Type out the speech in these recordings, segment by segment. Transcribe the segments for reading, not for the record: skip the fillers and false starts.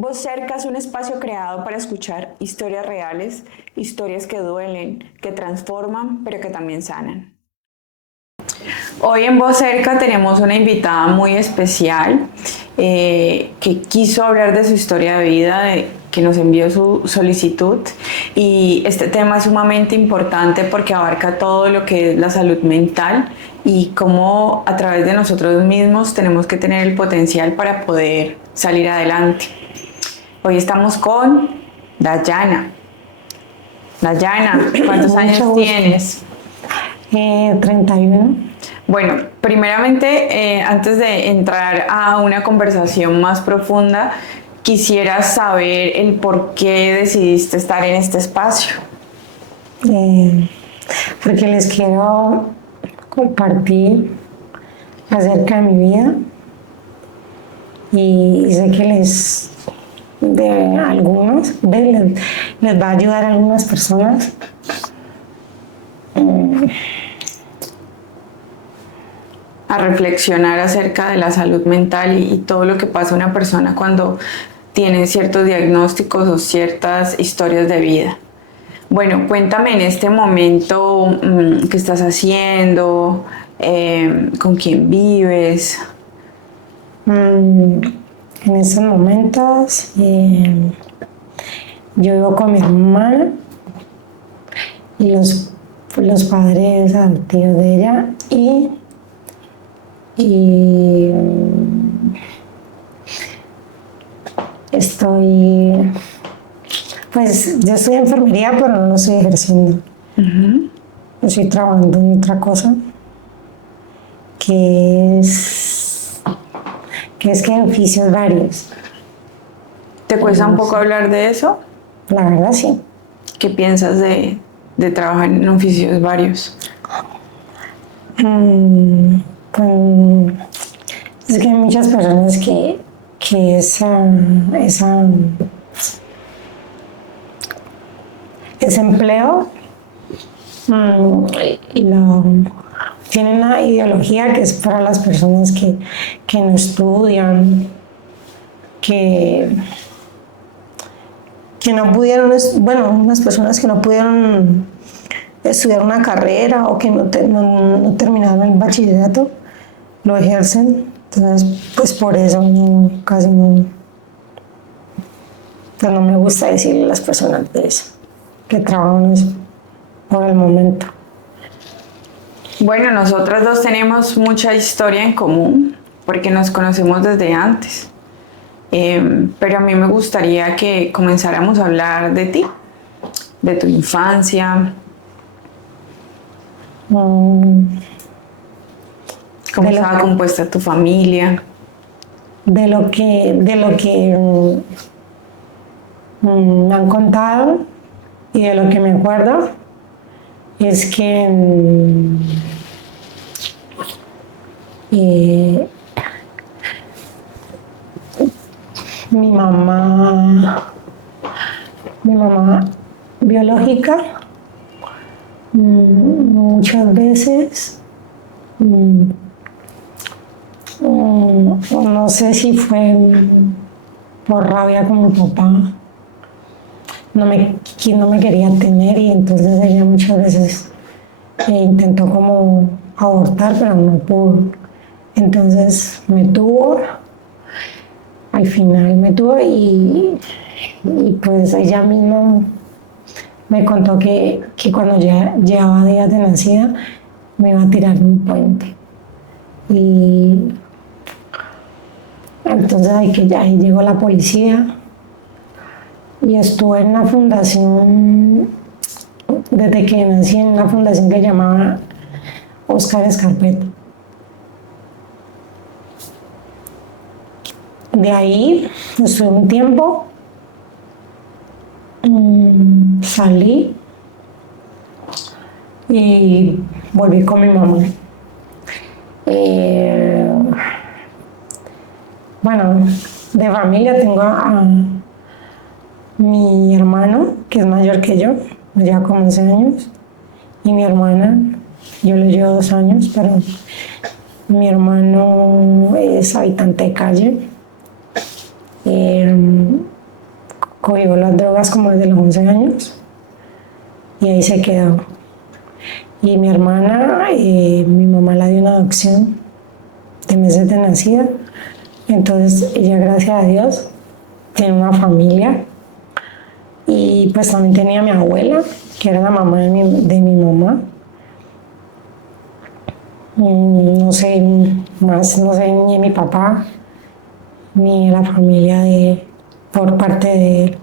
Voz Cerca es un espacio creado para escuchar historias reales, historias que duelen, que transforman, pero que también sanan. Hoy en Voz Cerca tenemos una invitada muy especial que quiso hablar de su historia de vida, que nos envió su solicitud, y este tema es sumamente importante porque abarca todo lo que es la salud mental y cómo a través de nosotros mismos tenemos que tener el potencial para poder salir adelante. Hoy estamos con Dayana. Dayana, ¿cuántos años tienes? 31. Bueno, primeramente, antes de entrar a una conversación más profunda, quisiera saber el por qué decidiste estar en este espacio. Porque les quiero compartir acerca de mi vida y sé que les va a ayudar a algunas personas. A reflexionar acerca de la salud mental y todo lo que pasa a una persona cuando tiene ciertos diagnósticos o ciertas historias de vida. Bueno, cuéntame en este momento qué estás haciendo, con quién vives. En estos momentos yo vivo con mi hermana y los padres adoptivos de ella y yo estoy en enfermería, pero no lo estoy ejerciendo. Yo estoy trabajando en otra cosa, que es que oficios varios. ¿Te cuesta un poco hablar de eso? La verdad, sí. ¿Qué piensas de trabajar en oficios varios? Pues, es que hay muchas personas que ese empleo tiene una ideología que es para las personas que no estudian, que no pudieron, unas personas que no pudieron estudiar una carrera o que no terminaron el bachillerato, lo ejercen. Entonces, pues por eso casi no me gusta decirle a las personas de eso, que trabajan en eso por el momento. Bueno, nosotras dos tenemos mucha historia en común porque nos conocemos desde antes. Pero a mí me gustaría que comenzáramos a hablar de ti, de tu infancia. ¿Cómo estaba compuesta tu familia? De lo que me han contado y de lo que me acuerdo es que mi mamá biológica muchas veces no sé si fue por rabia con mi papá, no me quería tener y entonces ella muchas veces intentó como abortar, pero no pudo. Entonces al final me tuvo y pues ella misma me contó que cuando ya llevaba días de nacida me iba a tirar de un puente. Y entonces ahí llegó la policía y estuve en una fundación, desde que nací, en una fundación que llamaba Oscar Escarpeta. De ahí estuve un tiempo, salí y volví con mi mamá. Bueno, de familia tengo a mi hermano, que es mayor que yo, me lleva como 11 años, y mi hermana, yo le llevo 2 años, pero mi hermano es habitante de calle. cogió las drogas como desde los 11 años y ahí se quedó. Y mi hermana, mi mamá la dio en adopción de meses de nacida. Entonces ella, gracias a Dios, tiene una familia. Y pues también tenía a mi abuela, que era la mamá de mi mamá. No sé más, no sé ni de mi papá, ni de la familia por parte de él.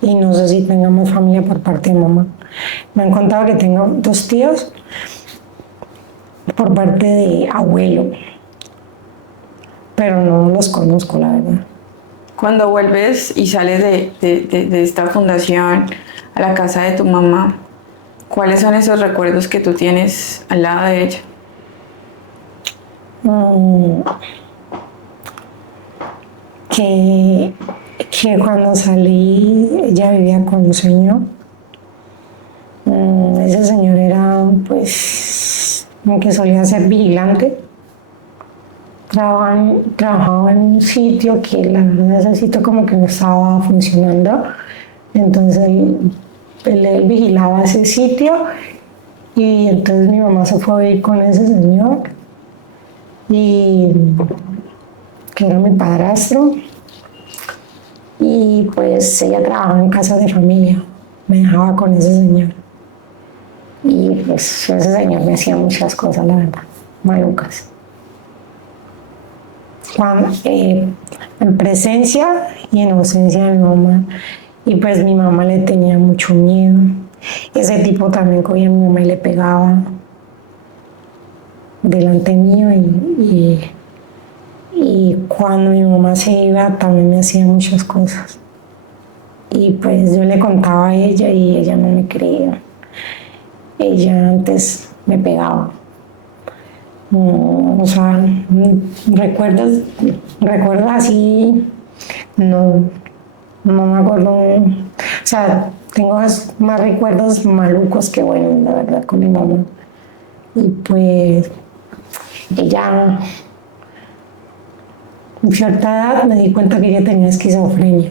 Y no sé si tengamos familia por parte de mamá. Me han contado que tengo 2 tíos por parte de abuelo, pero no los conozco, la verdad. Cuando vuelves y sales de esta fundación a la casa de tu mamá, ¿cuáles son esos recuerdos que tú tienes al lado de ella? Que cuando salí, ella vivía con un señor. Ese señor era, pues, como que solía ser vigilante. Trabajaba en un sitio que la verdad ese sitio como que no estaba funcionando. Entonces él vigilaba ese sitio y entonces mi mamá se fue a vivir con ese señor y que era mi padrastro. Y pues ella trabajaba en casa de familia, me dejaba con ese señor. Y pues ese señor me hacía muchas cosas, la verdad, malucas. En presencia y en ausencia de mi mamá. Y pues mi mamá le tenía mucho miedo. Ese tipo también cogía a mi mamá y le pegaba delante mío y cuando mi mamá se iba también me hacía muchas cosas. Y pues yo le contaba a ella y ella no me creía. Ella antes me pegaba. O sea, recuerdos así, no me acuerdo. O sea, tengo más recuerdos malucos que buenos, la verdad, con mi mamá. Y pues ella, en cierta edad me di cuenta que ella tenía esquizofrenia.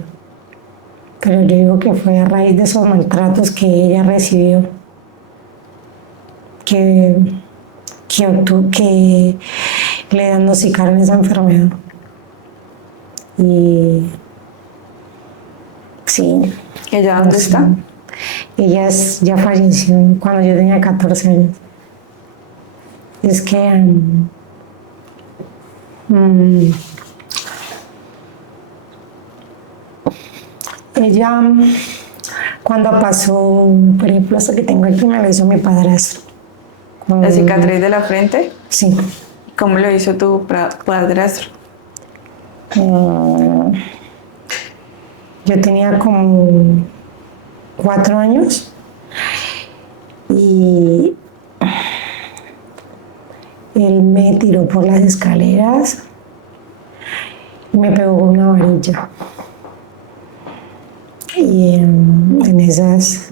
Pero yo digo que fue a raíz de esos maltratos que ella recibió, que le diagnosticaron esa enfermedad. Y sí. ¿Ella dónde está? Ella ya falleció cuando yo tenía 14 años. Es que ella, cuando pasó, por ejemplo, hasta que tengo aquí, me lo hizo mi padrastro. ¿La cicatriz de la frente? Sí. ¿Cómo lo hizo tu padrastro? Yo tenía como 4 años y él me tiró por las escaleras y me pegó con una varilla. Y en esas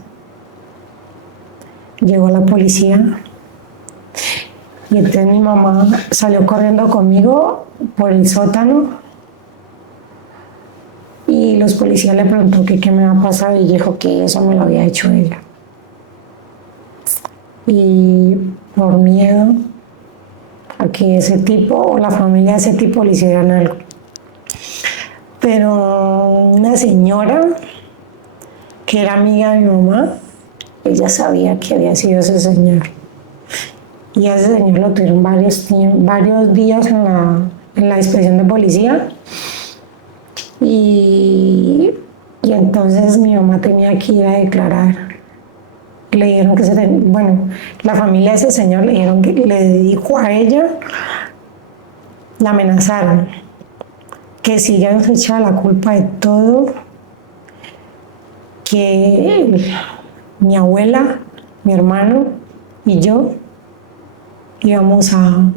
llegó la policía y entonces mi mamá salió corriendo conmigo por el sótano y los policías le preguntó que qué me había pasado y dijo que eso me lo había hecho ella. Y por miedo a que ese tipo o la familia de ese tipo le hicieran algo. Pero una señora que era amiga de mi mamá, ella sabía que había sido ese señor. Y a ese señor lo tuvieron varios días en la inspección de policía. Y entonces mi mamá tenía que ir a declarar. Le dijeron la familia de ese señor le dijeron que le dijo a ella, la amenazaron, que si ella se echaba la culpa de todo, que mi abuela, mi hermano y yo íbamos a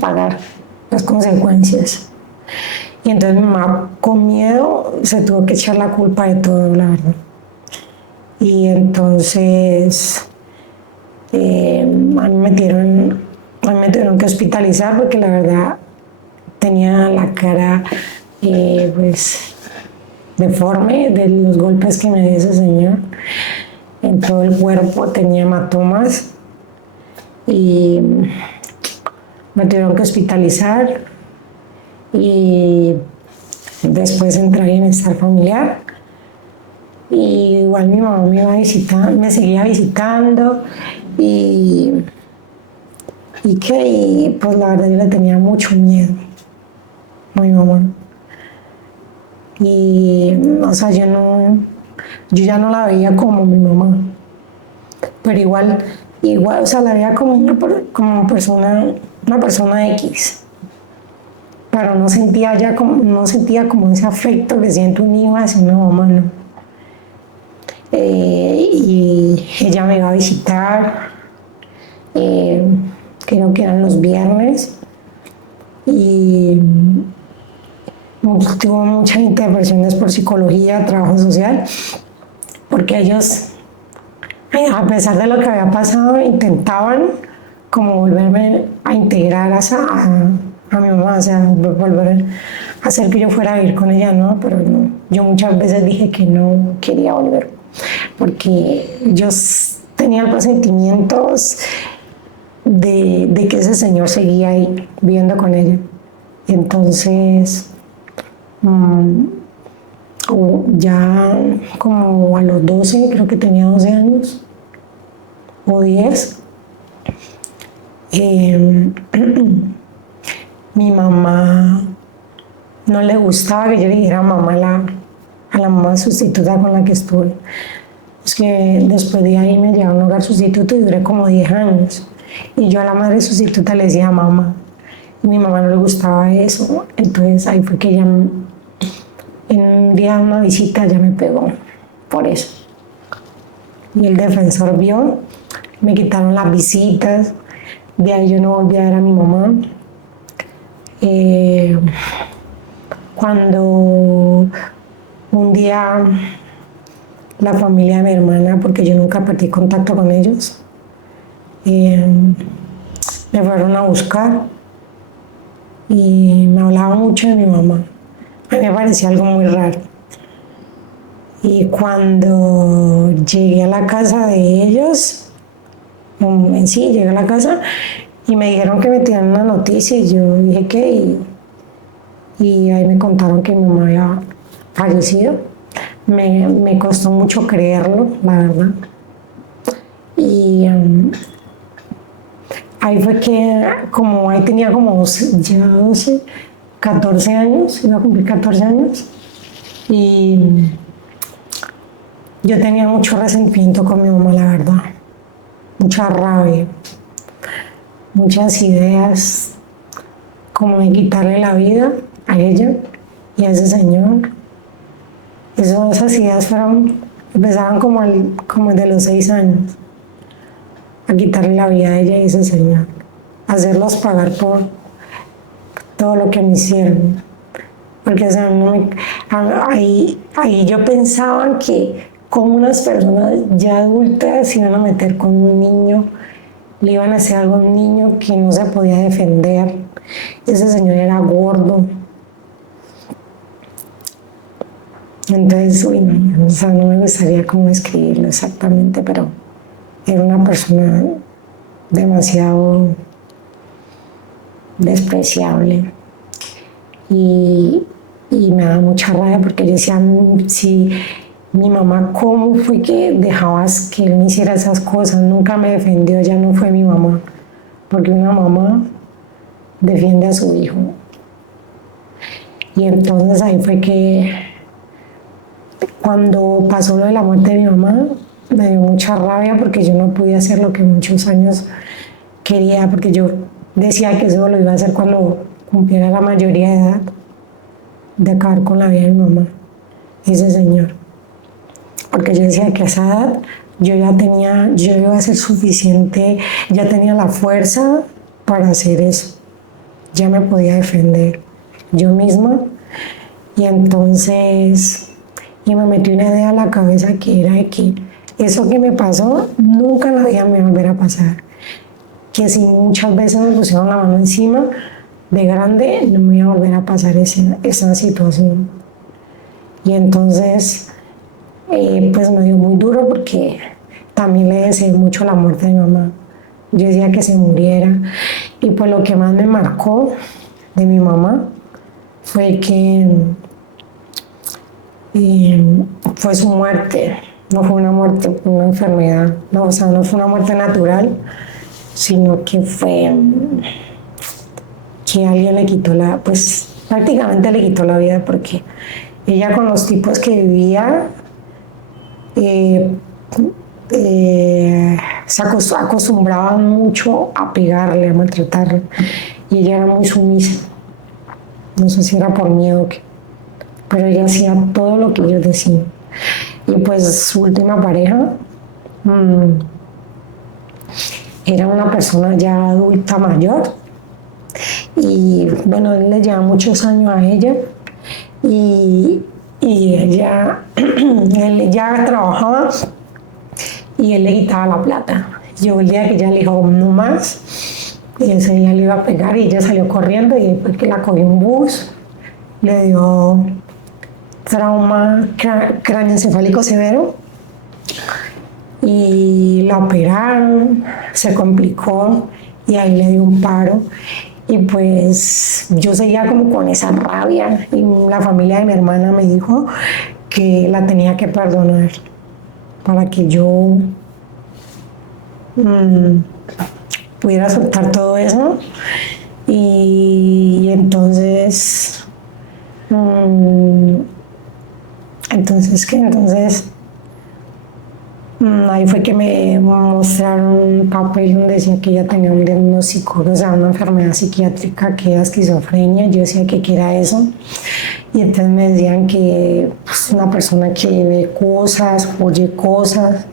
pagar las consecuencias. Y entonces mi mamá, con miedo, se tuvo que echar la culpa de todo, la verdad. Y entonces a mí me tuvieron que hospitalizar porque la verdad tenía la cara pues deforme de los golpes que me dio ese señor. En todo el cuerpo tenía hematomas y me tuvieron que hospitalizar y después entré en bienestar familiar. Y igual mi mamá me iba a visitar, me seguía visitando y pues la verdad yo le tenía mucho miedo a mi mamá. Y o sea, yo ya no la veía como mi mamá, pero igual, o sea, la veía como una persona X, pero no sentía como ese afecto que siente un hijo hacia una mamá, ¿no? Y ella me iba a visitar, creo que eran los viernes, y tuvo muchas intervenciones por psicología, trabajo social, porque ellos, a pesar de lo que había pasado, intentaban como volverme a integrar a mi mamá, o sea, volver a hacer que yo fuera a vivir con ella, ¿no? Pero no, yo muchas veces dije que no quería volver, porque yo tenía los presentimientos de que ese señor seguía ahí viviendo con ella. Y entonces, ya como a los 12, creo que tenía 12 años o 10, mi mamá no le gustaba que yo le dijera mamá a la mamá sustituta con la que estuve. Es que después de ahí me llevaron a un hogar sustituto y duré como 10 años. Y yo a la madre sustituta le decía mamá. Y a mi mamá no le gustaba eso. Entonces ahí fue que ella, en un día de una visita, ya me pegó por eso. Y el defensor vio, me quitaron las visitas. De ahí yo no volví a ver a mi mamá. Cuando un día la familia de mi hermana, porque yo nunca perdí contacto con ellos, me fueron a buscar y me hablaban mucho de mi mamá. A mí me parecía algo muy raro. Y cuando llegué a la casa de ellos, llegué a la casa y me dijeron que me tenían una noticia y yo dije ¿qué? Y ahí me contaron que mi mamá había fallecido. Me costó mucho creerlo, la verdad. Y ahí fue que, como ahí tenía como 12, 14 años, iba a cumplir 14 años, y yo tenía mucho resentimiento con mi mamá, la verdad, mucha rabia, muchas ideas como de quitarle la vida a ella y a ese señor. Esas ideas empezaban como de los 6 años, a quitarle la vida a ella y a ese señor, a hacerlos pagar por todo lo que me hicieron. Porque o sea, ahí yo pensaba que como unas personas ya adultas se iban a meter con un niño, le iban a hacer algo a un niño que no se podía defender. Ese señor era gordo. Entonces, o sea, no me gustaría cómo describirlo exactamente, pero era una persona demasiado despreciable. Y me daba mucha rabia porque yo decía, si mi mamá, ¿cómo fue que dejabas que él me hiciera esas cosas? Nunca me defendió, ya no fue mi mamá, porque una mamá defiende a su hijo. Y entonces ahí fue que cuando pasó lo de la muerte de mi mamá, me dio mucha rabia porque yo no podía hacer lo que muchos años quería, porque yo decía que eso lo iba a hacer cuando cumpliera la mayoría de edad, de acabar con la vida de mi mamá, ese señor. Porque yo decía que a esa edad yo iba a ser suficiente, ya tenía la fuerza para hacer eso, ya me podía defender yo misma. Y entonces, me metí una idea a la cabeza que era de que eso que me pasó nunca en la vida me iba a volver a pasar, que si muchas veces me pusieron la mano encima, de grande no me iba a volver a pasar esa situación. Y entonces, pues me dio muy duro porque también le deseé mucho la muerte de mi mamá. Yo decía que se muriera. Y pues lo que más me marcó de mi mamá fue que fue su muerte. No fue una muerte por una enfermedad, no, o sea, no fue una muerte natural, sino que fue que alguien le quitó pues prácticamente le quitó la vida porque ella con los tipos que vivía eh, se acostumbraba mucho a pegarle, a maltratarle y ella era muy sumisa. No sé si era por miedo o qué, pero ella hacía todo lo que ellos decían. Y pues su última pareja era una persona ya adulta mayor y bueno, él le lleva muchos años a ella y ella, él ya trabajaba y él le quitaba la plata. Llegó el día que ella le dijo no más y ese día le iba a pegar y ella salió corriendo y después que la cogió un bus le dio trauma cráneoencefálico severo y la operaron, se complicó y ahí le dio un paro. Y pues yo seguía como con esa rabia y la familia de mi hermana me dijo que la tenía que perdonar para que yo pudiera soltar todo eso. Y entonces, ahí fue que me mostraron un papel donde decía que ella tenía un diagnóstico, o sea, una enfermedad psiquiátrica que era esquizofrenia. Yo decía que era eso. Y entonces me decían que pues, una persona que ve cosas, oye cosas.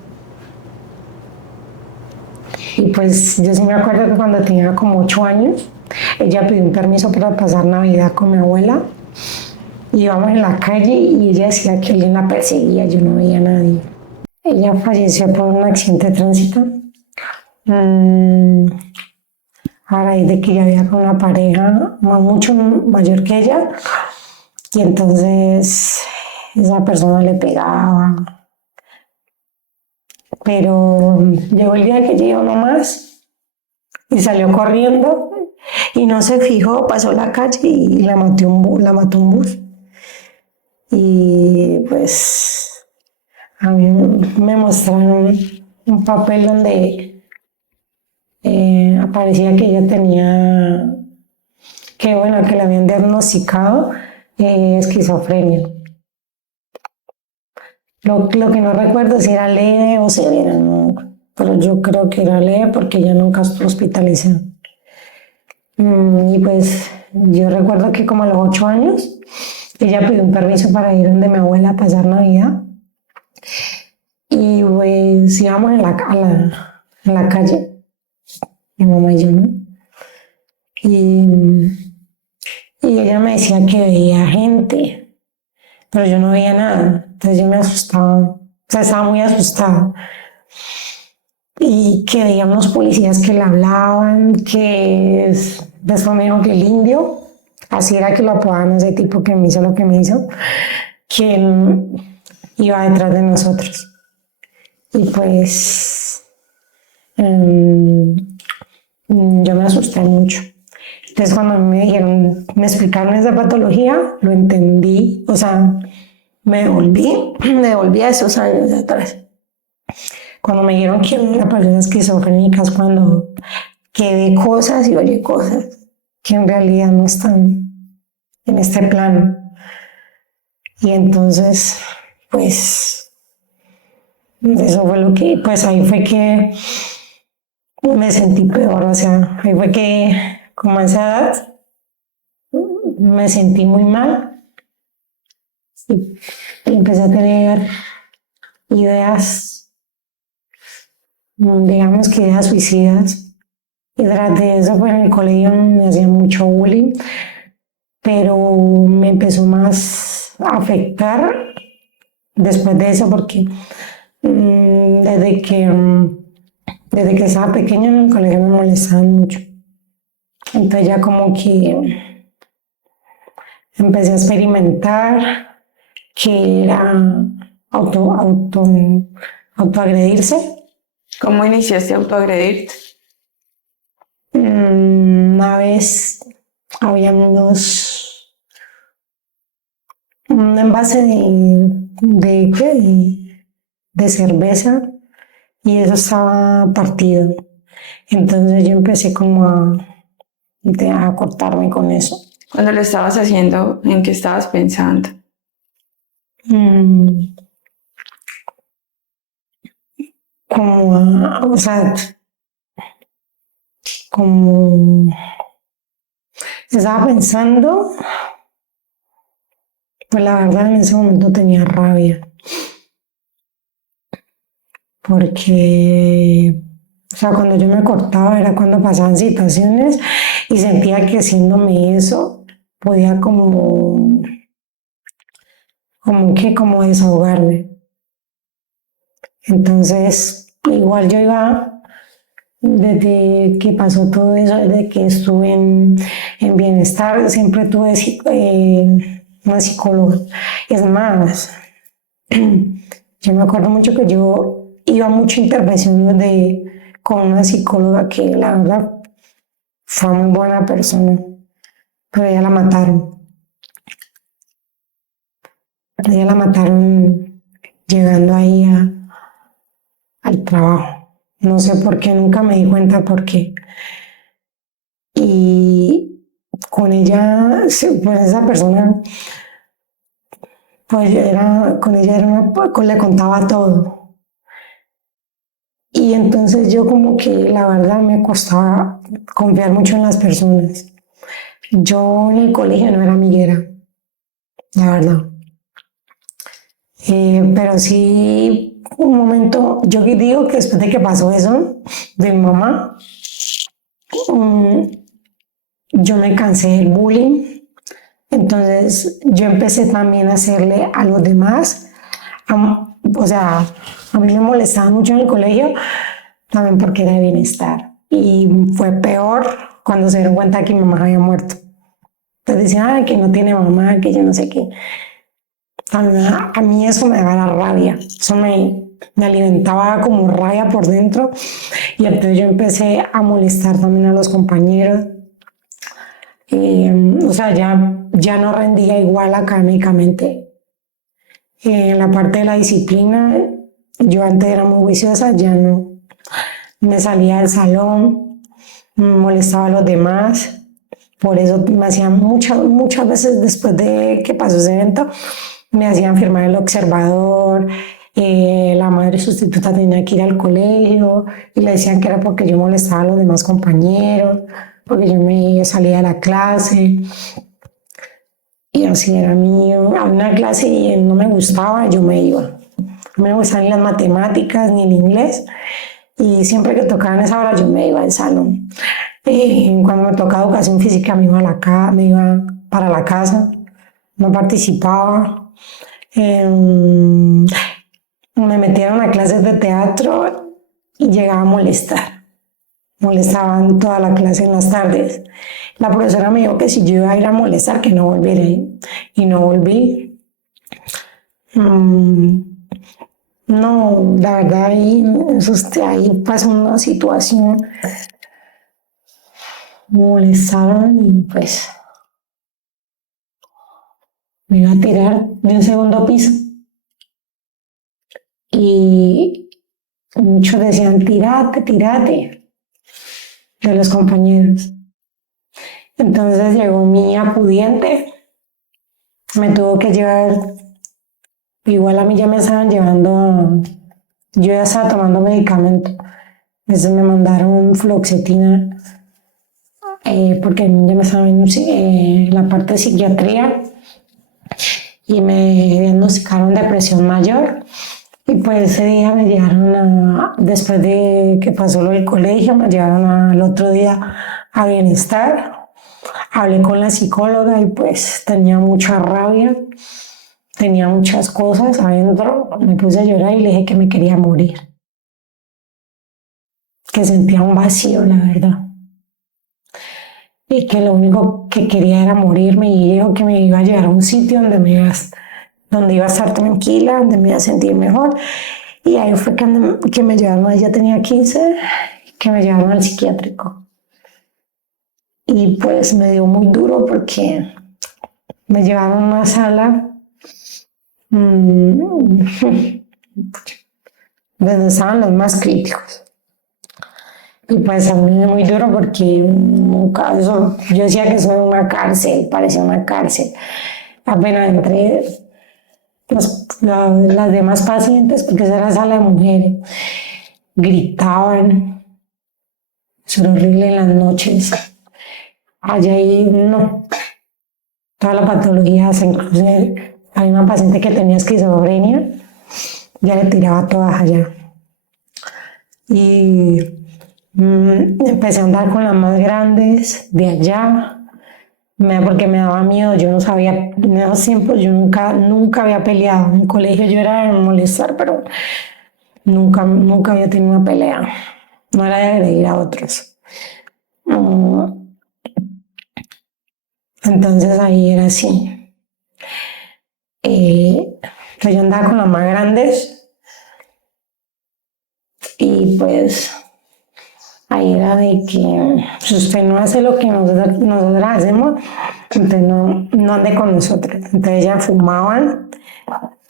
Y pues yo sí me acuerdo que cuando tenía como 8 años, ella pidió un permiso para pasar Navidad con mi abuela. Y íbamos en la calle y ella decía que alguien la perseguía, yo no veía a nadie. Ella falleció por un accidente de tránsito. A raíz de que ella había con una pareja mucho mayor que ella. Y entonces esa persona le pegaba. Pero llegó el día que llegó nomás y salió corriendo y no se fijó, pasó la calle y la mató un bus. Y pues a mí me mostraron un papel donde aparecía que ella tenía, que bueno, que le habían diagnosticado esquizofrenia. Lo que no recuerdo si era leve o severa, no, pero yo creo que era leve porque ella nunca estuvo hospitalizada. Y pues yo recuerdo que como a los 8 años, ella pidió un permiso para ir donde mi abuela a pasar Navidad. Y pues íbamos en la calle, mi mamá y yo, ¿no? Y ella me decía que veía gente, pero yo no veía nada. Entonces yo me asustaba, o sea, estaba muy asustada. Y que veía unos policías que le hablaban, después me dijo que el indio, así era que lo apodaban ese tipo que me hizo lo que me hizo, que iba detrás de nosotros. Y pues yo me asusté mucho. Entonces cuando me explicaron esa patología, lo entendí, o sea, me devolví a esos años de atrás. Cuando me dijeron que una persona esquizofrénica es cuando que ve cosas y oye cosas que en realidad no están en este plano. Y entonces, pues, eso fue lo que, pues ahí fue que me sentí peor, o sea, ahí fue que, como a esa edad, me sentí muy mal y empecé a tener ideas, digamos que ideas suicidas. Y tras de eso, pues en el colegio me hacían mucho bullying, pero me empezó más a afectar después de eso porque desde que estaba pequeña en el colegio me molestaban mucho. Entonces ya como que empecé a experimentar que era autoagredirse. ¿Cómo iniciaste a autoagredirte? Una vez había un envase ¿qué? De cerveza y eso estaba partido. Entonces yo empecé como a cortarme con eso. Cuando lo estabas haciendo, ¿en qué estabas pensando? Mm, o sea, como estaba pensando, pues la verdad en ese momento tenía rabia, porque, o sea, cuando yo me cortaba era cuando pasaban situaciones y sentía que haciéndome eso podía como desahogarme. Entonces, igual yo iba, desde que pasó todo eso, desde que estuve en bienestar, siempre tuve una psicóloga. Es más, yo me acuerdo mucho que yo iba a mucha intervención con una psicóloga que la verdad fue muy buena persona, pero ella la mataron. Ella la mataron llegando ahí al trabajo. No sé por qué, nunca me di cuenta por qué. Y con ella, pues esa persona, con ella le contaba todo. Y entonces yo como que la verdad me costaba confiar mucho en las personas. Yo en el colegio no era amiguera, la verdad. Pero sí, un momento, yo digo que después de que pasó eso de mi mamá, mm, yo me cansé del bullying. Entonces yo empecé también a hacerle a los demás, o sea, a mí me molestaba mucho en el colegio, también porque era de bienestar. Y fue peor cuando se dieron cuenta que mi mamá había muerto. Entonces decían, ay, que no tiene mamá, que yo no sé qué. A mí eso me daba la rabia, eso me alimentaba como rabia por dentro. Y entonces yo empecé a molestar también a los compañeros. O sea, ya no rendía igual académicamente. En la parte de la disciplina, yo antes era muy juiciosa, ya no. Me salía del salón, molestaba a los demás. Por eso me hacían muchas veces después de que pasó ese evento, me hacían firmar el observador. La madre sustituta tenía que ir al colegio y le decían que era porque yo molestaba a los demás compañeros, porque yo me salía de la clase. Y así era mío. A una clase y no me gustaba, yo me iba. No me gustaban ni las matemáticas ni el inglés. Y siempre que tocaban esa hora, yo me iba al salón. Cuando me tocaba educación física, me iba para la casa, no participaba. Me metieron a clases de teatro y llegaba a molestar. Molestaban toda la clase en las tardes. La profesora me dijo que si yo iba a ir a molestar, que no volviera. Y no volví. No, la verdad, ahí pasó una situación. Me molestaron y pues me iba a tirar de un segundo piso. Y muchos decían, tírate, tírate, de los compañeros. Entonces llegó mi acudiente, me tuvo que llevar, igual a mí ya me estaban llevando, yo ya estaba tomando medicamento, entonces me mandaron fluoxetina, porque ya me estaban en la parte de psiquiatría y me diagnosticaron depresión mayor. Y pues ese día me llevaron después de que pasó lo del colegio, me llevaron al otro día a bienestar. Hablé con la psicóloga y pues tenía mucha rabia, tenía muchas cosas adentro. Me puse a llorar y le dije que me quería morir, que sentía un vacío, la verdad. y que lo único que quería era morirme, y dijo que me iba a llevar a un sitio donde iba a estar tranquila, donde me iba a sentir mejor. Y ahí fue que me llevaron, ella tenía 15, que me llevaron al psiquiátrico. Y pues me dio muy duro porque me llevaron a una sala donde estaban los más críticos. Y pues a mí me dio muy duro porque nunca, yo decía que eso era una cárcel, parecía una cárcel. Apenas entré, las demás pacientes, porque esa era sala de mujeres, gritaban, eso era horrible en las noches. Allá ahí no, toda la patología, inclusive hay una paciente que tenía esquizofrenia, ya le tiraba todas allá. Y empecé a andar con las más grandes de allá, porque me daba miedo, yo no sabía, en esos tiempos yo nunca había peleado. En el colegio yo era de molestar, pero nunca había tenido una pelea, no era de agredir a otros. Entonces ahí era así. Pues yo andaba con las más grandes y pues ahí era de que si usted no hace lo que nosotros hacemos, entonces no ande con nosotros. Entonces ya fumaban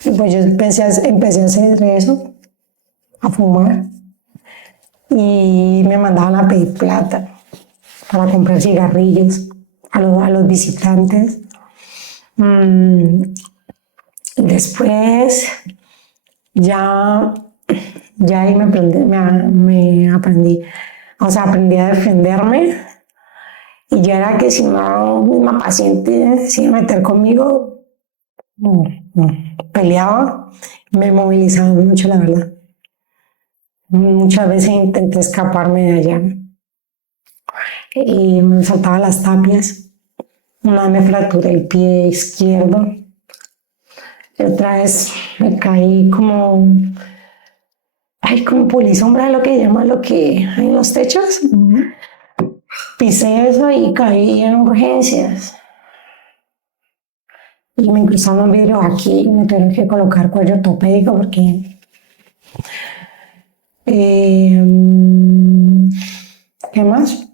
y pues yo empecé a hacer eso, a fumar, y me mandaban a pedir plata para comprar cigarrillos a los visitantes. Después ya ahí me aprendí, o sea, aprendí a defenderme, y ya era que si una paciente se iba a meter conmigo, peleaba, me movilizaba mucho, la verdad. Muchas veces intenté escaparme de allá y me saltaba las tapias. Una vez me fracturé el pie izquierdo. Otra vez me caí como polisombra, lo que llaman lo que hay en los techos. Pisé eso y caí en urgencias. Y me cruzaron vidrios aquí y me tuvieron que colocar cuello ortopédico porque... ¿qué más?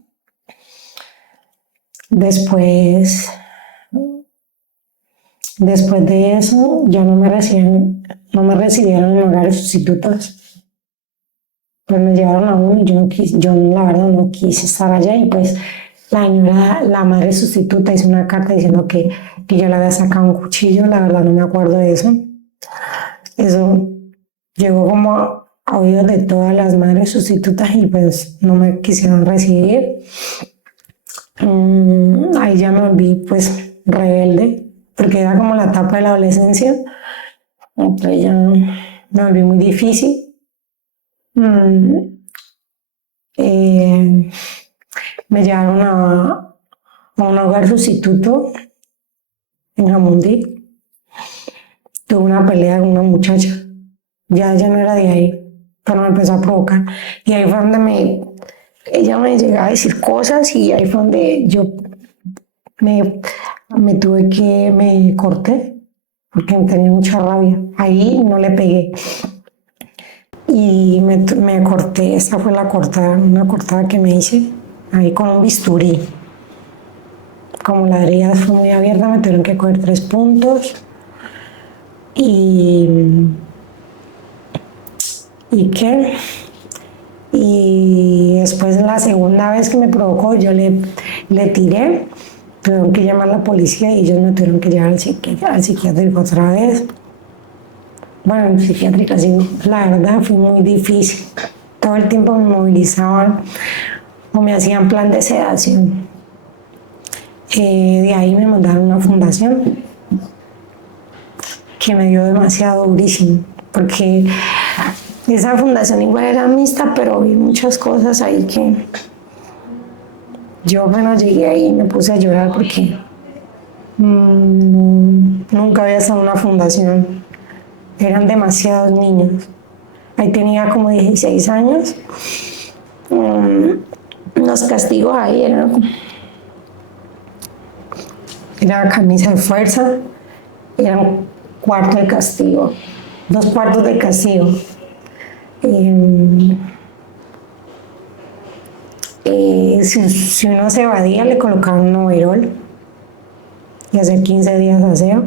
Después de eso, ya no me recibieron en hogares sustitutos. Pues me llevaron a uno y yo la verdad no quise estar allá, y pues la madre sustituta hizo una carta diciendo que yo le había sacado un cuchillo. La verdad no me acuerdo de eso. Eso llegó como a oídos de todas las madres sustitutas y pues no me quisieron recibir. Ahí ya me volví pues rebelde, porque era como la etapa de la adolescencia. Entonces ya me volví muy difícil. Me llevaron a un hogar sustituto en Jamundí. Tuve una pelea con una muchacha, ya no era de ahí, pero me empezó a provocar, y ahí fue donde ella me llegaba a decir cosas, y ahí fue donde yo me corté, porque tenía mucha rabia. Ahí no le pegué y me corté. Esta fue una cortada que me hice ahí con un bisturí. Como la herida fue muy abierta, me tuvieron que coger 3 puntos. ¿Y qué? Y después, la segunda vez que me provocó, yo le tiré. Tuvieron que llamar a la policía y ellos me tuvieron que llevar al psiquiátrico otra vez. Bueno, en psiquiátrica sí, la verdad fue muy difícil. Todo el tiempo me movilizaban o me hacían plan de sedación. De ahí me mandaron a una fundación que me dio demasiado durísimo, porque esa fundación igual era mixta, pero vi muchas cosas ahí que yo apenas llegué ahí me puse a llorar, porque nunca había estado en una fundación. Eran demasiados niños. Ahí tenía como 16 años. Los castigos ahí eran era camisa de fuerza, era un cuarto de castigo, 2 cuartos de castigo. Si uno se evadía, le colocaban un overol y hacer 15 días de aseo.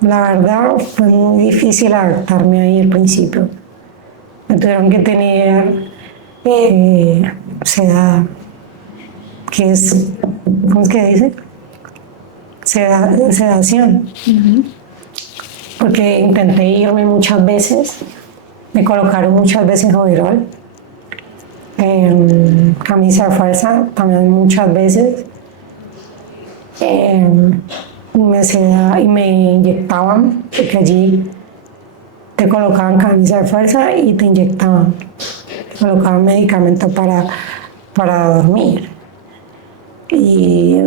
La verdad fue muy difícil adaptarme ahí al principio. Me tuvieron que tener sedada, que es, ¿cómo es que dice? Sedación. Porque intenté irme muchas veces, me colocaron muchas veces overol, camisa de fuerza también muchas veces, y me inyectaban, porque allí te colocaban camisa de fuerza y te inyectaban, te colocaban medicamento para dormir. Y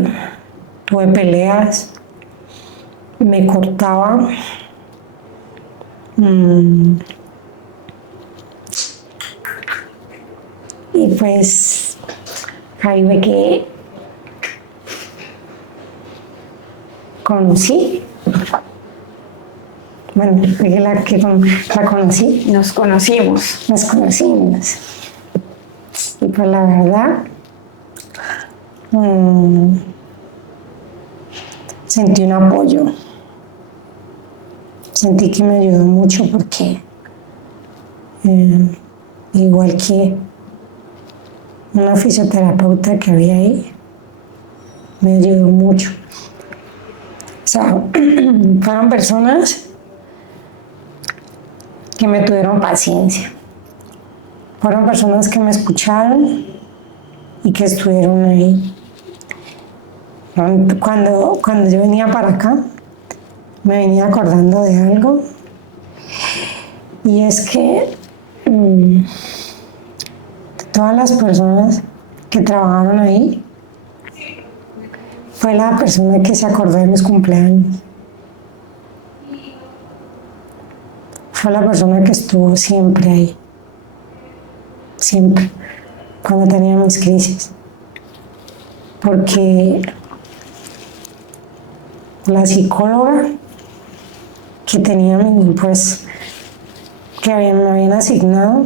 tuve peleas, me cortaban. Y pues ahí ve que conocí, bueno, fue que la conocí, Nos conocimos. nos conocimos. Y pues la verdad, sentí un apoyo, sentí que me ayudó mucho porque igual que una fisioterapeuta que había ahí, me ayudó mucho. O sea, fueron personas que me tuvieron paciencia. Fueron personas que me escucharon y que estuvieron ahí. Cuando yo venía para acá, me venía acordando de algo. Y es que todas las personas que trabajaron ahí, fue la persona que se acordó de mis cumpleaños. Fue la persona que estuvo siempre ahí. Siempre. Cuando tenía mis crisis. Porque la psicóloga que tenía pues, que me habían asignado,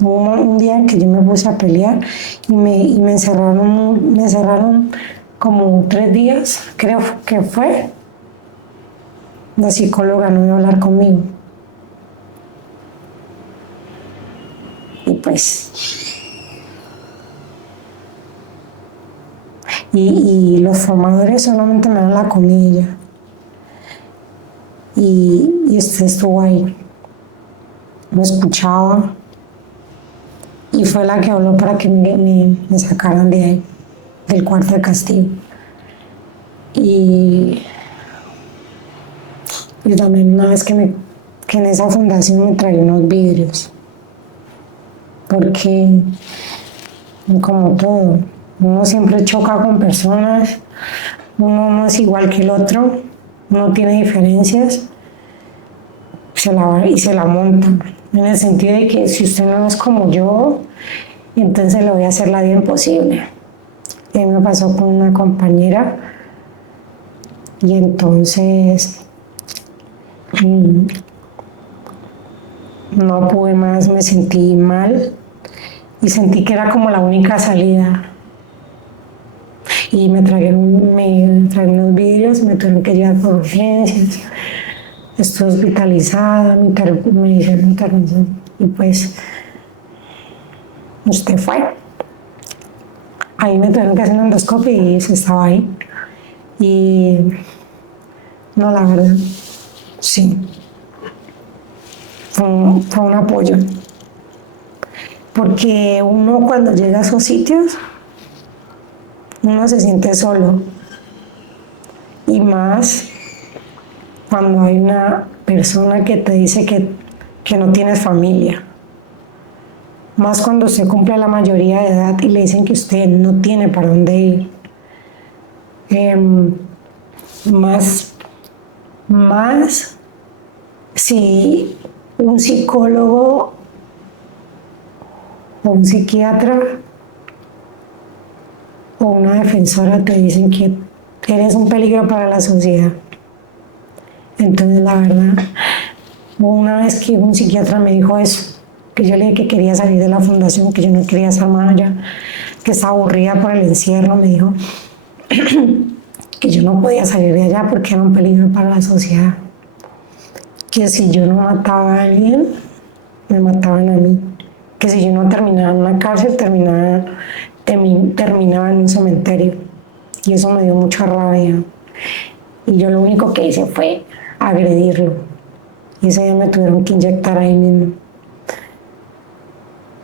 hubo un día en que yo me puse a pelear y me encerraron como 3 días, creo que fue. La psicóloga no iba a hablar conmigo. Y pues, y los formadores solamente me dan la comida. Y usted estuvo ahí, me escuchaba y fue la que habló para que me sacaran de ahí, del cuarto de castigo. Y también una vez que en esa fundación me traía unos vidrios, porque como todo, uno siempre choca con personas, uno no es igual que el otro, uno tiene diferencias, se la montan, en el sentido de que si usted no es como yo, entonces le voy a hacer la vida imposible. Y a mí me pasó con una compañera y entonces no pude más, me sentí mal y sentí que era como la única salida. Y me trajeron unos vidrios, me tuvieron que llevar por urgencias. Estuve hospitalizada, me hicieron intervención y pues usted fue. Ahí me tuvieron que hacer una endoscopia y se estaba ahí. Y no, la verdad, sí. Fue un apoyo. Porque uno cuando llega a esos sitios, uno se siente solo. Y más cuando hay una persona que te dice que no tienes familia. Más cuando usted cumple la mayoría de edad y le dicen que usted no tiene para dónde ir. Más si un psicólogo o un psiquiatra o una defensora te dicen que eres un peligro para la sociedad. Entonces, la verdad, hubo una vez que un psiquiatra me dijo eso, que yo le dije que quería salir de la fundación, que yo no quería estar más allá, que estaba aburrida por el encierro, me dijo que yo no podía salir de allá porque era un peligro para la sociedad, que si yo no mataba a alguien, me mataban a mí, que si yo no terminaba en una cárcel, terminaba en un cementerio, y eso me dio mucha rabia, y yo lo único que hice fue agredirlo, y ese día me tuvieron que inyectar ahí mismo,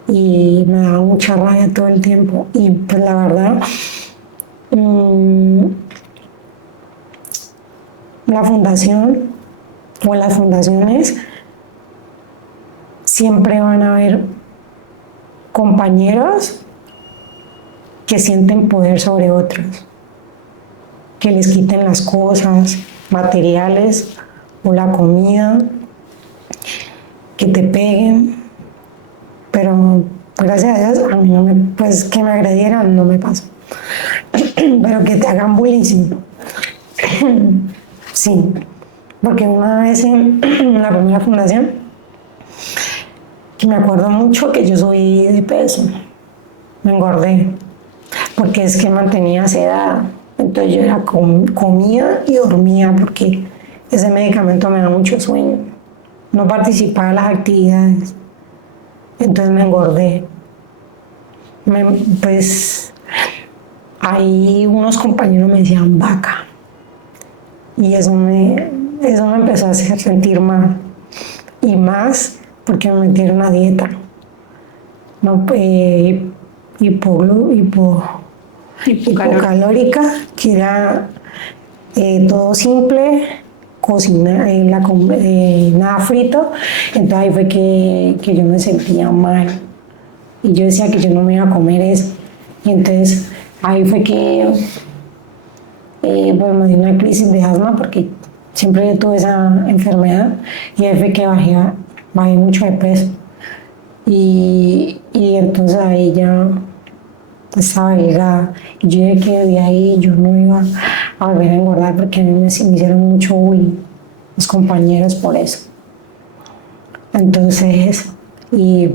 y me daba mucha rabia todo el tiempo, y pues la verdad, la fundación o las fundaciones siempre van a haber compañeros que sienten poder sobre otros, que les quiten las cosas materiales o la comida, que te peguen, pero gracias a Dios a mí no me, pues que me agredieran no me pasó, pero que te hagan bullying sí. Sí, porque una vez en la primera fundación, que me acuerdo mucho que yo subí de peso, me engordé, porque es que mantenía sedada, entonces yo comía y dormía porque ese medicamento me da mucho sueño, no participaba en las actividades, entonces me engordé. Pues ahí unos compañeros me decían vaca, y eso me empezó a hacer sentir mal, y más porque me metieron a dieta, no, hipocalórica, que era todo simple, cocina, nada frito, entonces ahí fue que yo me sentía mal, y yo decía que yo no me iba a comer eso, y entonces ahí fue que pues me dio una crisis de asma porque siempre yo tuve esa enfermedad, y ahí fue que bajé mucho de peso, y entonces ahí ya estaba delgada, y yo dije que de ahí yo no iba a volver a engordar porque a mí me hicieron mucho bullying los compañeros por eso. Entonces, ¿y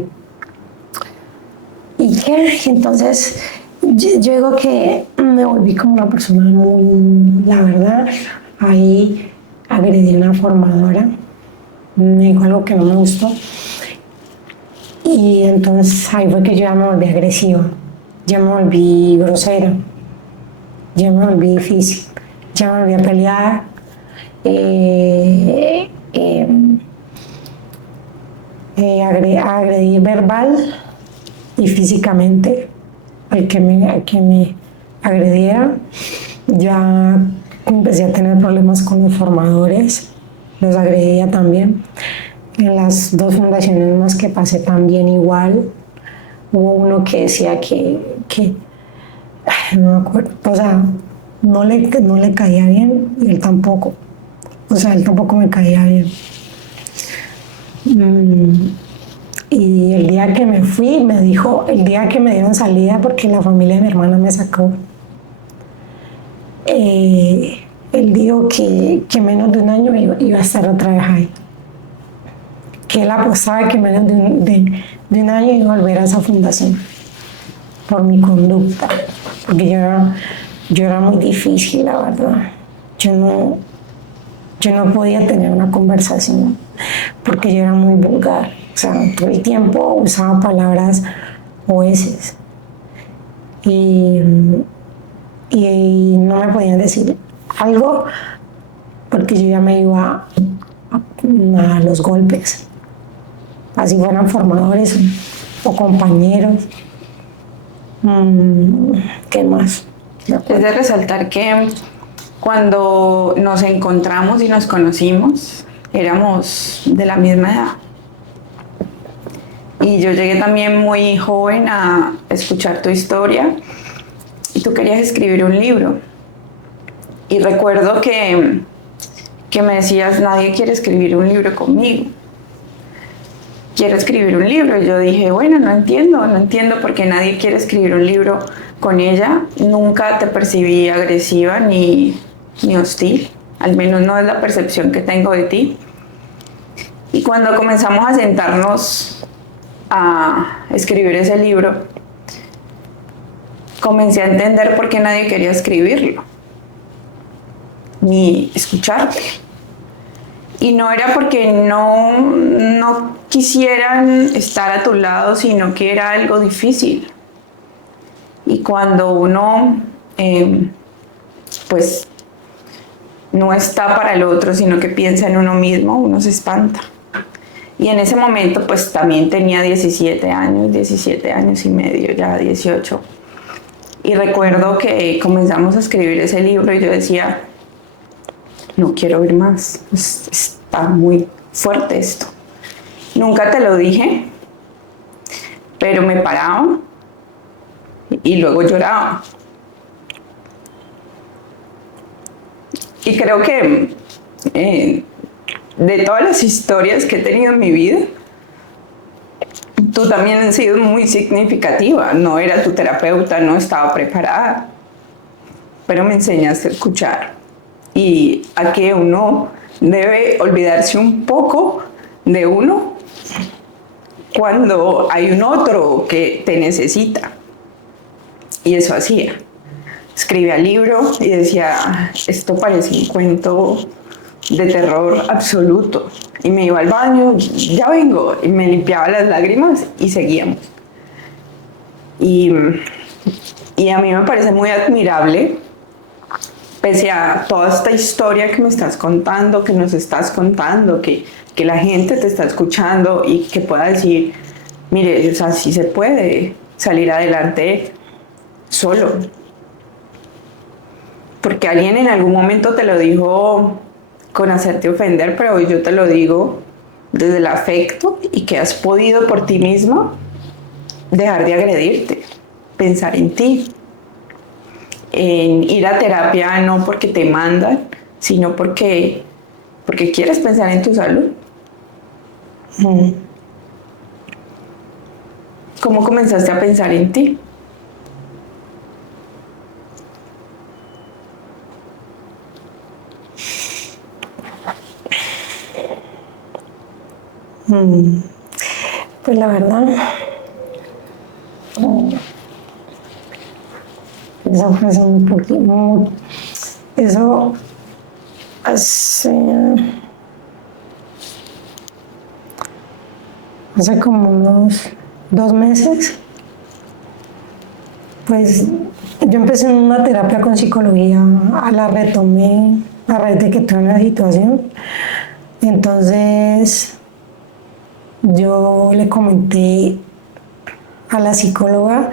qué? Entonces yo digo que me volví como una persona muy, la verdad, ahí agredí a una formadora, me dijo algo que no me gustó, y entonces ahí fue que yo ya me volví agresiva, ya me volví grosera, ya me volví difícil, ya me volví a pelear, agredir verbal y físicamente al que me agrediera. Ya empecé a tener problemas con los formadores, los agredía también. En las dos fundaciones más que pasé también igual. Hubo uno que decía que no me acuerdo, o sea, no le caía bien, y él tampoco. O sea, él tampoco me caía bien. Y el día que me fui, me dijo, el día que me dieron salida, porque la familia de mi hermana me sacó, él dijo que menos de un año iba a estar otra vez ahí. Que él apostaba que menos de un año iba a volver a esa fundación por mi conducta. Porque yo era muy difícil, la verdad. Yo no podía tener una conversación porque yo era muy vulgar. O sea, todo el tiempo usaba palabras oeces. Y no me podían decir algo porque yo ya me iba a los golpes. Así fueran formadores o compañeros. ¿Qué más? Es de resaltar que cuando nos encontramos y nos conocimos, éramos de la misma edad. Y yo llegué también muy joven a escuchar tu historia, y tú querías escribir un libro. Y recuerdo que me decías, nadie quiere escribir un libro conmigo. quiero escribir un libro. Y yo dije, bueno, no entiendo por qué nadie quiere escribir un libro con ella. Nunca te percibí agresiva ni hostil, al menos no es la percepción que tengo de ti. Y cuando comenzamos a sentarnos a escribir ese libro, comencé a entender por qué nadie quería escribirlo, ni escucharte. Y no era porque no quisieran estar a tu lado, sino que era algo difícil. Y cuando uno, pues, no está para el otro, sino que piensa en uno mismo, uno se espanta. Y en ese momento, pues, también tenía 17 años y medio, ya 18. Y recuerdo que comenzamos a escribir ese libro y yo decía, no quiero oír más, está muy fuerte esto. Nunca te lo dije, pero me paraba y luego lloraba. Y creo que de todas las historias que he tenido en mi vida, tú también has sido muy significativa. No era tu terapeuta, no estaba preparada, pero me enseñaste a escuchar y a que uno debe olvidarse un poco de uno cuando hay un otro que te necesita. Y eso hacía. Escribía el libro y decía, esto parece un cuento de terror absoluto. Y me iba al baño, ya vengo, y me limpiaba las lágrimas y seguíamos. Y a mí me parece muy admirable, pese a toda esta historia que me estás contando, que nos estás contando, que la gente te está escuchando y que pueda decir, mire, o sea, sí se puede salir adelante solo. Porque alguien en algún momento te lo dijo con hacerte ofender, pero hoy yo te lo digo desde el afecto y que has podido por ti misma dejar de agredirte, pensar en ti, en ir a terapia no porque te mandan, sino porque quieres pensar en tu salud. ¿Cómo comenzaste a pensar en ti? Pues la verdad, eso fue hace un poquito, eso hace como unos 2 meses, pues yo empecé en una terapia con psicología, la retomé a raíz de que tuve una situación. Entonces yo le comenté a la psicóloga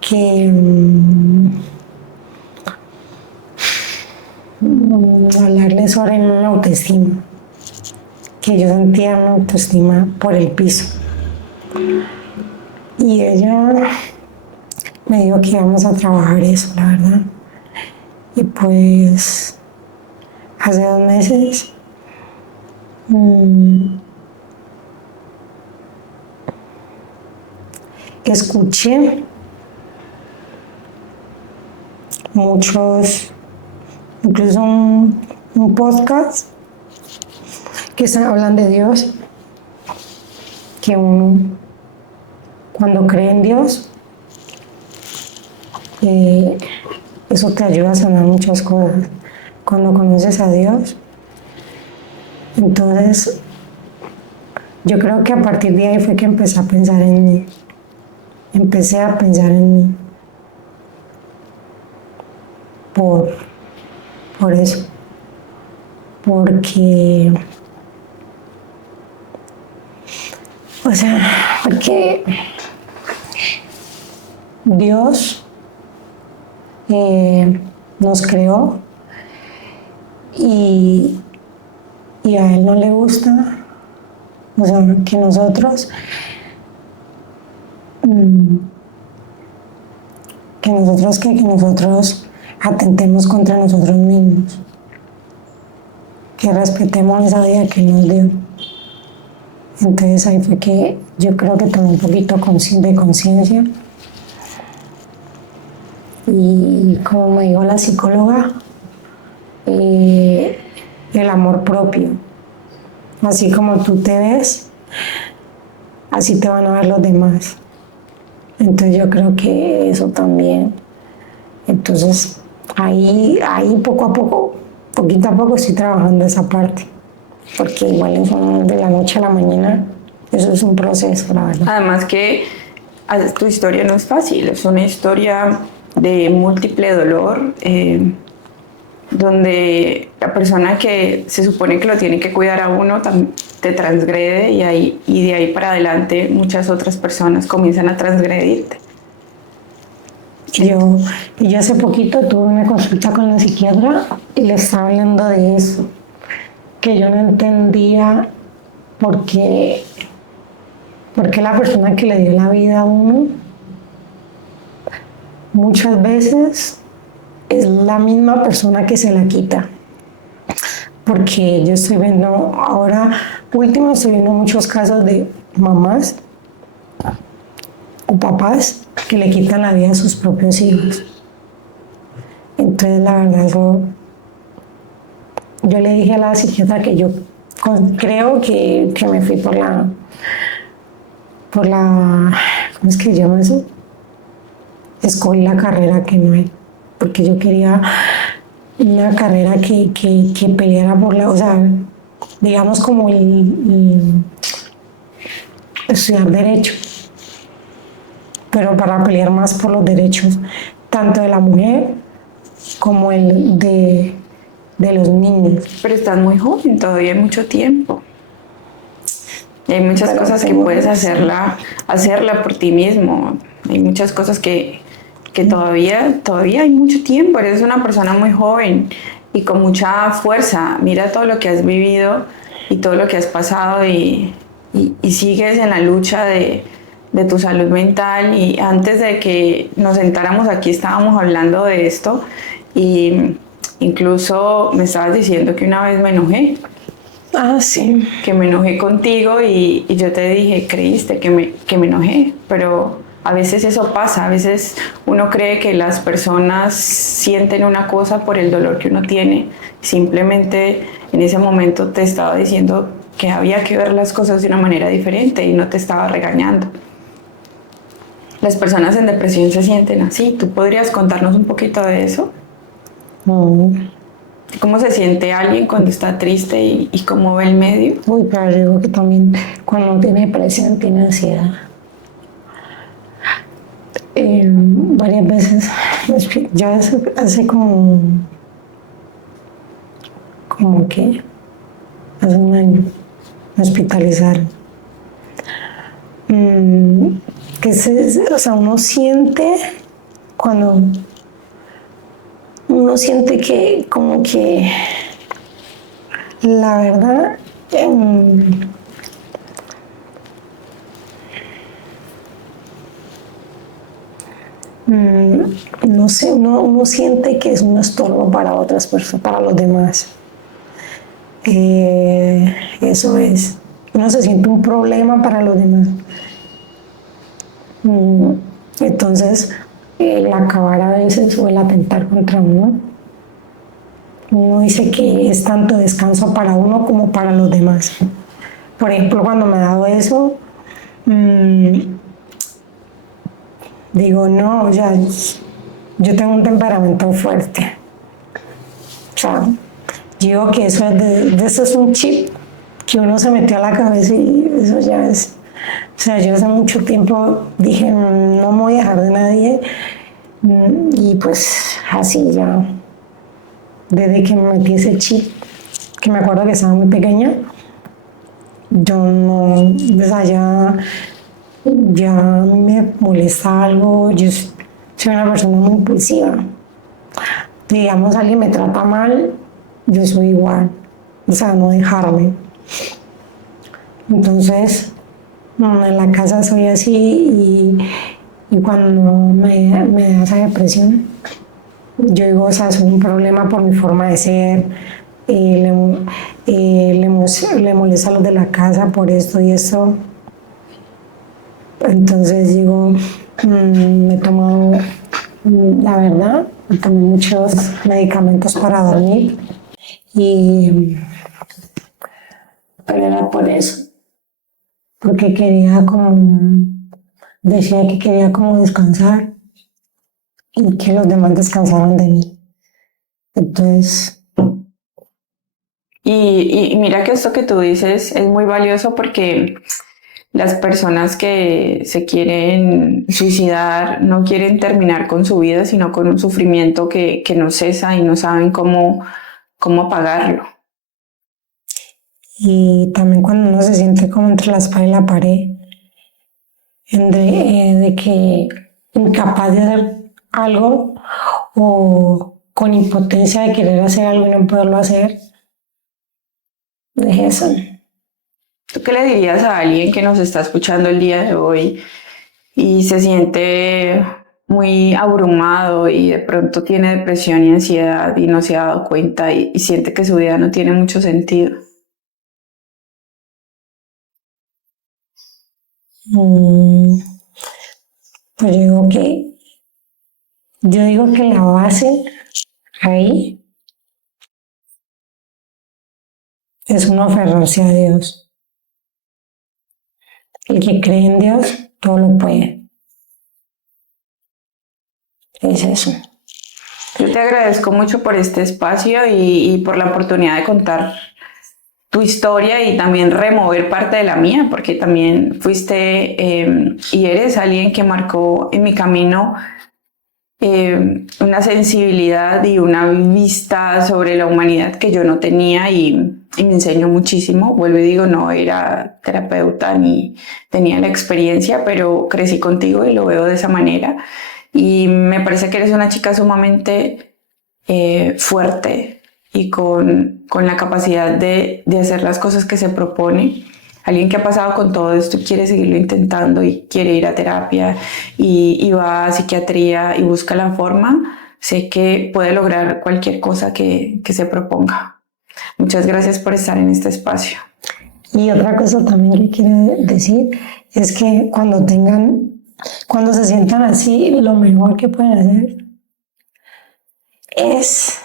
que hablarle sobre mi autoestima, que yo sentía mi autoestima por el piso. Y ella me dijo que íbamos a trabajar eso, la verdad. Y pues hace 2 meses escuché muchos, incluso un podcast que hablan de Dios, que uno cuando cree en Dios, eso te ayuda a sanar muchas cosas. Cuando conoces a Dios, entonces yo creo que a partir de ahí fue que empecé a pensar en mí. Empecé a pensar en mí por eso, porque, porque Dios nos creó y a Él no le gusta, que nosotros que nosotros atentemos contra nosotros mismos, que respetemos esa vida que nos dio. Entonces ahí fue que yo creo que tomé un poquito de conciencia y como me dijo la psicóloga, el amor propio. Así como tú te ves, así te van a ver los demás. Entonces yo creo que eso también. Entonces ahí poco a poco, poquito a poco estoy trabajando esa parte. Porque igual eso de la noche a la mañana, eso es un proceso, la verdad. Además que tu historia no es fácil, es una historia de múltiple dolor, donde la persona que se supone que lo tiene que cuidar a uno te transgrede y de ahí para adelante muchas otras personas comienzan a transgredirte. Yo hace poquito tuve una consulta con la psiquiatra y le estaba hablando de eso, que yo no entendía por qué la persona que le dio la vida a uno muchas veces es la misma persona que se la quita. Porque yo estoy viendo, ahora último estoy viendo muchos casos de mamás o papás que le quitan la vida a sus propios hijos. Entonces la verdad yo le dije a la psiquiatra que yo creo que me fui por la, ¿cómo es que se llama eso? Escogí la carrera que no hay, porque yo quería una carrera que peleara por o sea, digamos como estudiar derecho, pero para pelear más por los derechos, tanto de la mujer como el de los niños. Pero estás muy joven, todavía hay mucho tiempo. Y hay muchas cosas que puedes hacerla por ti mismo. Hay muchas cosas que todavía hay mucho tiempo. Eres una persona muy joven y con mucha fuerza. Mira todo lo que has vivido y todo lo que has pasado y sigues en la lucha de tu salud mental. Y antes de que nos sentáramos aquí estábamos hablando de esto y incluso me estabas diciendo que una vez me enojé. Ah, sí. Que me enojé contigo y yo te dije, creíste que me enojé, pero a veces eso pasa, a veces uno cree que las personas sienten una cosa por el dolor que uno tiene, simplemente en ese momento te estaba diciendo que había que ver las cosas de una manera diferente y no te estaba regañando. Las personas en depresión se sienten así. ¿Tú podrías contarnos un poquito de eso? ¿Cómo se siente alguien cuando está triste y cómo ve el medio? Uy, pero yo digo que también cuando tiene depresión tiene ansiedad. Varias veces, ya hace como que hace un año me hospitalizaron. O sea, uno siente cuando uno siente que como que la verdad no sé, uno siente que es un estorbo para otras personas, para los demás. Eso es, uno se siente un problema para los demás. Entonces, el acabar a veces o el atentar contra uno dice que es tanto descanso para uno como para los demás. Por ejemplo, cuando me ha dado eso, digo, no, ya, yo tengo un temperamento fuerte. O sea, digo que eso es un chip que uno se metió a la cabeza y eso ya es. O sea, yo hace mucho tiempo dije, no me voy a dejar de nadie. Y pues así ya, desde que me metí ese chip, que me acuerdo que estaba muy pequeña, yo no, o sea, ya me molesta algo, yo soy una persona muy impulsiva. Digamos, alguien me trata mal, yo soy igual, o sea, no dejarme. Entonces, en la casa soy así y cuando me da esa depresión, yo digo, o sea, es un problema por mi forma de ser, le molesta a los de la casa por esto y esto. Entonces digo, me he tomado, la verdad, me tomé muchos medicamentos para dormir y pero era por eso, porque quería como, decía que quería como descansar y que los demás descansaran de mí. Entonces, Y mira que esto que tú dices es muy valioso porque las personas que se quieren suicidar no quieren terminar con su vida, sino con un sufrimiento que no cesa y no saben cómo apagarlo. y también cuando uno se siente como entre la espada y la pared, de que incapaz de hacer algo o con impotencia de querer hacer algo y no poderlo hacer, es eso. ¿Tú qué le dirías a alguien que nos está escuchando el día de hoy y se siente muy abrumado y de pronto tiene depresión y ansiedad y no se ha dado cuenta y siente que su vida no tiene mucho sentido? Mm, pues yo digo que la base ahí es uno aferrarse a Dios. El que cree en Dios, todo lo puede. Es eso. Yo te agradezco mucho por este espacio y por la oportunidad de contar tu historia y también remover parte de la mía, porque también fuiste y eres alguien que marcó en mi camino una sensibilidad y una vista sobre la humanidad que yo no tenía y me enseñó muchísimo. Vuelvo y digo, no era terapeuta ni tenía la experiencia, pero crecí contigo y lo veo de esa manera. Y me parece que eres una chica sumamente fuerte y con la capacidad de hacer las cosas que se propone. Alguien que ha pasado con todo esto quiere seguirlo intentando y quiere ir a terapia y va a psiquiatría y busca la forma, sé que puede lograr cualquier cosa que se proponga. Muchas gracias por estar en este espacio. Y otra cosa también que quiero decir es que cuando se sientan así, lo mejor que pueden hacer es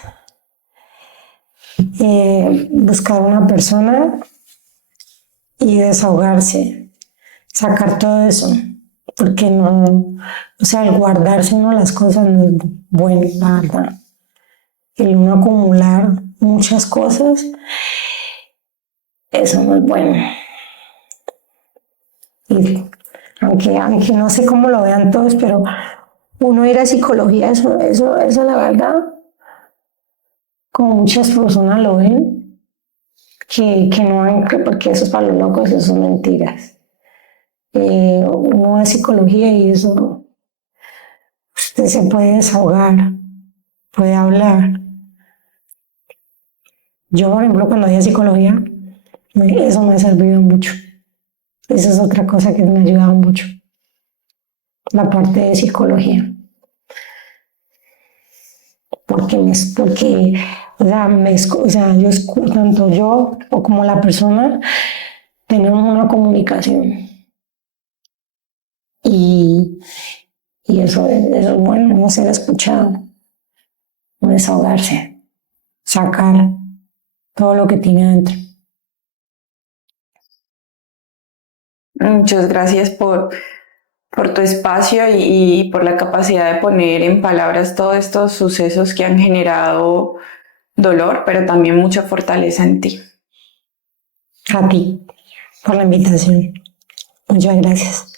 buscar una persona y desahogarse, sacar todo eso, porque no, o sea, el guardarse uno las cosas no es bueno, la verdad. El uno acumular muchas cosas, eso no es bueno. Y aunque no sé cómo lo vean todos, pero uno ir a psicología, eso la verdad, como muchas personas lo ven, que no ven, porque eso es para los locos, eso son mentiras. Uno va a psicología y eso, usted se puede desahogar, puede hablar. Yo, por ejemplo, cuando voy a psicología, eso me ha servido mucho. Esa es otra cosa que me ha ayudado mucho, la parte de psicología. Porque tanto yo o como la persona tenemos una comunicación. Y, y eso es bueno, no ser escuchado, no desahogarse, sacar todo lo que tiene adentro. Muchas gracias por tu espacio y por la capacidad de poner en palabras todos estos sucesos que han generado dolor, pero también mucha fortaleza en ti. A ti por la invitación. Muchas gracias.